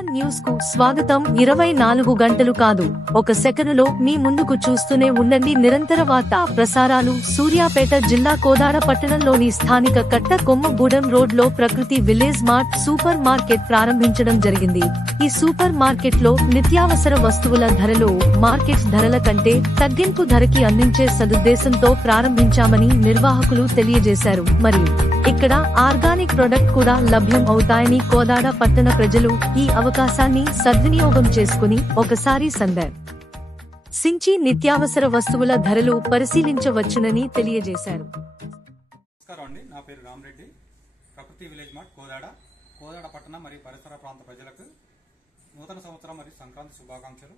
KR news కు స్వాగతం. 24 గంటలు కాదు, ఒక సెకనులో మీ ముందుకు చూస్తూనే ఉండండి. నిరంతర వార్తా ప్రసారాలు. సూర్యాపేట జిల్లా కోదాడ పట్టణంలోని స్థానిక కట్ట కొమ్మగూడెం రోడ్ లో ప్రకృతి విలేజ్ మార్ట్ సూపర్ మార్కెట్ ప్రారంభించడం జరిగింది. ఈ సూపర్ మార్కెట్ లో నిత్యావసర వస్తువుల ధరలు మార్కెట్ ధరల కంటే తగ్గింపు ధరకి అందించే సదుద్దేశంతో ప్రారంభించామని నిర్వాహకులు తెలియజేశారు. మరియు ఇక్కడ ఆర్గానిక్ ప్రొడక్ట్ కూడా లభ్యం అవుతాయని కోదాడ పట్టణ ప్రజలు ఈ అవకాశాన్ని సద్వినియోగం చేసుకుని ఒకసారి సందర్శించి నిత్యావసర వస్తువుల ధరలు పరిశీలించవచ్చునని తెలియజేశారు. నమస్కారం అండి, నా పేరు రామరెడ్డి. ప్రకృతి విలేజ్ మార్ట్ కోదాడ పట్టణ మరియు పరిసర ప్రాంత ప్రజలకు నూతన సంవత్సరం మరియు సంక్రాంతి శుభాకాంక్షలు.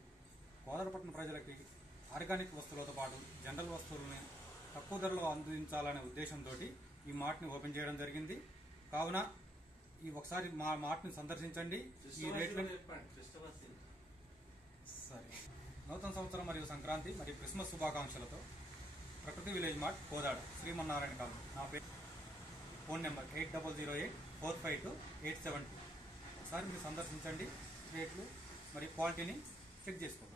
కోదాడ పట్టణ ప్రజలకి ఆర్గానిక్ వస్తువులతో పాటు జనరల్ వస్తువులను తక్కువ ధరలో అందించాలనే ఉద్దేశంతో ఈ మార్ట్ని ఓపెన్ చేయడం జరిగింది. కావున ఈ ఒకసారి మా మార్ట్ని సందర్శించండి. ఈ రేట్లు నూతన సంవత్సరం మరియు సంక్రాంతి మరియు క్రిస్మస్ శుభాకాంక్షలతో ప్రకృతి village mart Kodad Srimannarayana colony. నా పేరు ఫోన్ నెంబర్ 8008452872. ఒకసారి మీరు సందర్శించండి. రేట్లు మరియు క్వాలిటీని చెక్ చేసుకోండి.